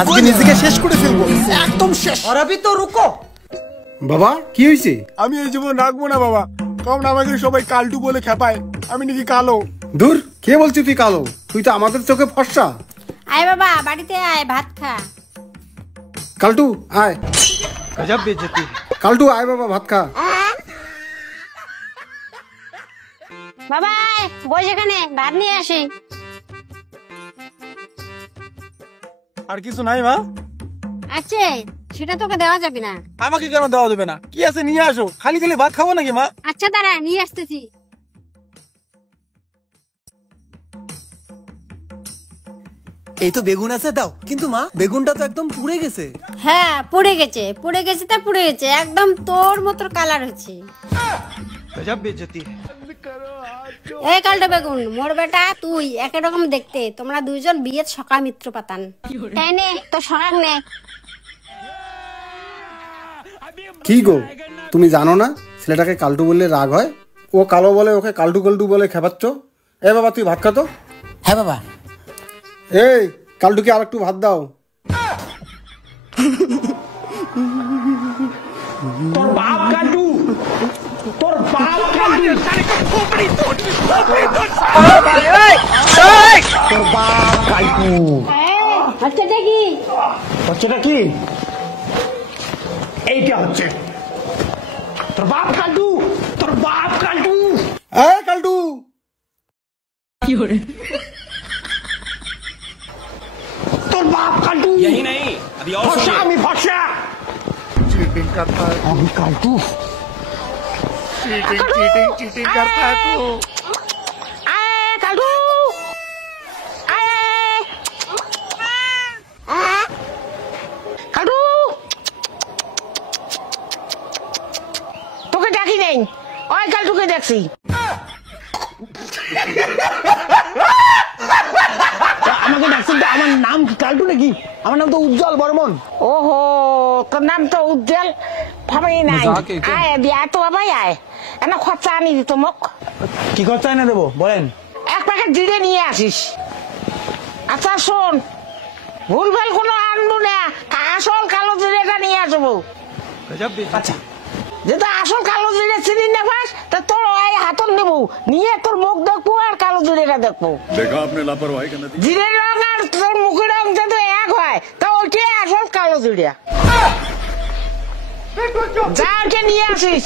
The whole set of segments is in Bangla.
আজকে নিজেকে শেষ করে ফেলবো, একদম শেষ। और अभी तो रुको। বাবা কি হয়েছে? আমি এই জীবন রাখবো না বাবা, কারণ আমাকে সবাই কালটু বলে খেপায়, আমি নাকি কালো। দূর, কে বলছিস তুই কালো? তুই তো আমাদের চোখে ফর্সা। আয় বাবা বাড়িতে আয়, ভাত খা। কালটু আয়। गजब बेइज्जती। কালটু আয় বাবা, ভাত খা। বাবা বস এখানে, ভাত নিয়ে আসি। আর কিছু নাই মা? আছে, সেটা তোকে দেওয়া যাবে না। আমাকে কেন দেওয়া যাবে না? কি আছে নিয়ে আসো, খালি খালি ভাত খাবো নাকি মা? আচ্ছা দাঁড়া, নিয়ে আসতেছি। এই তো বেগুন আছে, দাও। কিন্তু মা, বেগুনটা তো একদম পুড়ে গেছে। হ্যাঁ পুড়ে গেছে, পুড়ে গেছে তা পুড়ে গেছে, একদম তোর মতো কালার হচ্ছে। गजब बेइज्जती। এই কালটা বেগুন, মোর বেটা তুই একই রকম দেখতে, তোমরা দুইজন বিয়ের সকা মিত্র পাতান। তাই নে তো সকাক নে। কি গো, তুমি জানো না ছেলেটাকে কালটু বললে রাগ হয়? ও কালো বলে, ওকে কালটু কালটু বলে খেপাচ্ছ। এ বাবা তুই ভাত খা তো। হ্যাঁ বাবা। এই কালটুকে আর একটু ভাত দাও। তোর বাপ কালটু, তোর বাপ কালটু, তোর বাপ কালটু। বাচ্চাটা কি? বাচ্চাটা কি? এইটা হচ্ছে তোর বাপ কালটু, তোর বাপ কালটু। এ কালটু, তোর বাপ কালটু। यही नहीं, अभी और ফসা, सुनिए। আমি ফসা। আমি কালটু। চিটিং করতা है तू। আয় কালটু, আয় কালটু। তোকে ডাকি নেই, ওই কালটুকে দেখছি। আমাকে ডাকছেন তো, আমার নাম কি কালটু নাকি? আমার নাম তো উজ্জ্বল বর্মন। ওহো, তোর নাম তো উজ্জ্বল ভাবাই নাই। আয় বিয়া তো বাবাই আয়, এনা খরচা আনি দিত মোক। কি খরচা এনে দেবো বলেন? এক প্যাকেট জিরে নিয়ে আসিস। আচ্ছা শোন, ভুলভাল কোনো আনবো না, আসল কালো জিরেটা নিয়ে আসবো। गजब बेइज्जती। আচ্ছা, যেটা আসল কালো জিরে চিনি না পাস, তা তোর ওই হাতল নেবো, নিয়ে তোর মুখ দেখবো আর কালো জিরেটা দেখবো। देखा आपने लापरवाही का नतीजा। জিরের রং আর তোর মুখের রং যদি এক হয়, তা ওইটাই আসল কালো জিরা। যা ওকে নিয়ে আসিস।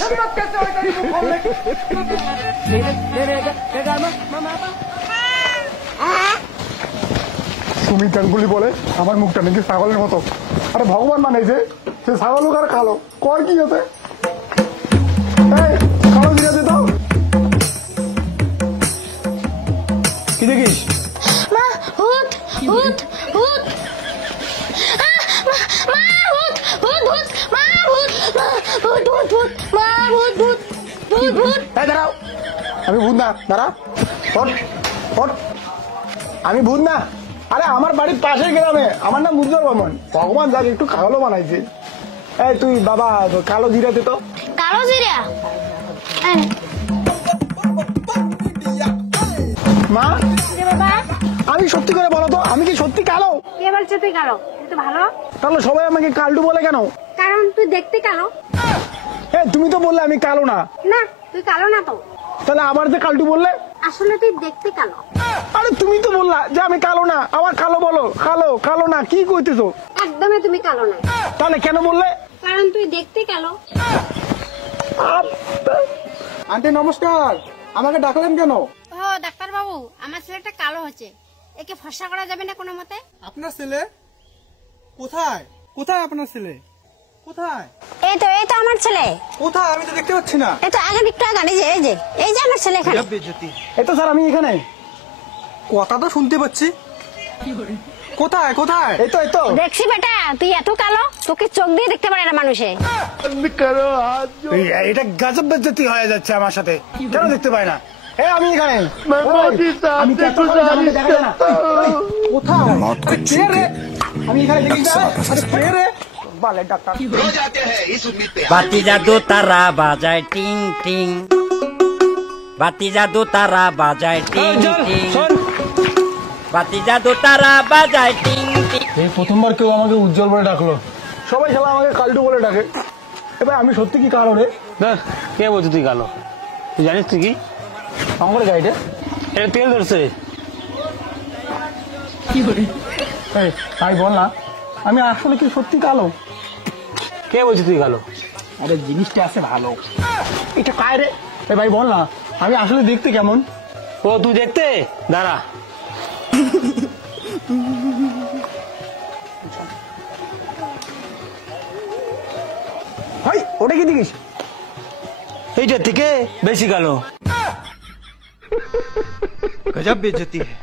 সুমিত গাঙ্গুলি বলে আমার মুখটা নাকি ছাগলের মতো। আরে ভগবান বানাইছে, সে ছাগল হোক আর কালো, কর কি হতে? এই কালো জিরা দে দাও। কি দেখিস? মা ভূত, ভূত, ভূত। মা ভূত, ভূত, ভূত, মা ভূত, ভূত, ভূত, ভূত, মা ভূত, ভূত, ভূত, ভূত। এই দাঁড়াও, আমি ভূত না, দাঁড়া, ওঠ, ওঠ। আমি ভূত না। আরে আমার বাড়ির পাশের গ্রামে, আমার নাম উজ্জ্বল বর্মন। ভগবান যাক একটু কালো বানাইছে। এই তুই বাবা কালো জিরা দে তো। কালো জিরা? মা বাবা আমি সত্যি করে বলো তো, আমি কি সত্যি কালো? কে বলছে তুই কালো? তুই তো ভালো। তাহলে সবাই আমাকে কালটু বলে কেন? কারণ তুই দেখতে কালো। তুমি তো বললে আমি কালো না। না তুই কালো না তো। তাহলে আবার যে কালটু বললে? আসলে তুই দেখতে কালো। আরে তুমি তো বললা যে আমি কালো না, আবার কালো বলো। কালো কালো না, কি কইতেছো? একদমই তুমি কালো না। তাহলে কেন বললে? কারণ তুই দেখতে কালো। আন্টি নমস্কার, আমাকে ডাকলেন কেন? ও ডাক্তার বাবু, আমার ছেলেটা কালো হচ্ছে, একে ফর্সা করা যাবে না কোনো মতে? আপনার ছেলে কোথায়? কোথায় আপনার ছেলে? কোথায়? এই তো আমার ছেলে। কোথায়? আমি তো দেখতে পাচ্ছি না। এই তো আগে একটু আগে, এই যে আমার ছেলে এখানে। गजब बेइज्जती। এই তো স্যার, আমি এখানে। কথা তো শুনতে পাচ্ছি। কোথায় কোথায়? এই তো। দেখছি বেটা, তুই এত কালো, তোকে চোখ দিয়ে দেখতে পারে না মানুষে। এটা গজব বেজ্জতি হয়ে যাচ্ছে আমার সাথে। কেন দেখতে পাই না? আমি এখানে। আমি তো এত কালো জানি দেখা যায় না। কোথায়? কে রে? আমি এখানে দেখি না। আরে কে রে? বালে ডাক্তার। বাতিজা দো তারা বাজায় টিং টিং, বাতিজা দো তারা বাজায় টিং টিং, বাতিজা দো তারা বাজায় টিং টিং। এই প্রথমবার কেউ আমাকে উজ্জ্বল বলে ডাকলো, সবাই সবাই আমাকে কালটু বলে ডাকে। এবার আমি সত্যি কি কালো রে? কে বলছো তুই কালো? তুই জানিস তুই কি আমার গাড়িটা এটা তেল ধরছে? তাই বল না, আমি আসলে কি সত্যি কালো? কে বলছো তুই কালো? আরে জিনিসটা আছে ভালো। এটা কায় রে? ভাই বল না, আমি আসলে দেখতে কেমন? ও তুই দেখতে, দাঁড়া। ভাই ওটা কি দেখিস? এইটার থেকে বেশি কালো। गजब बेइज्जती है।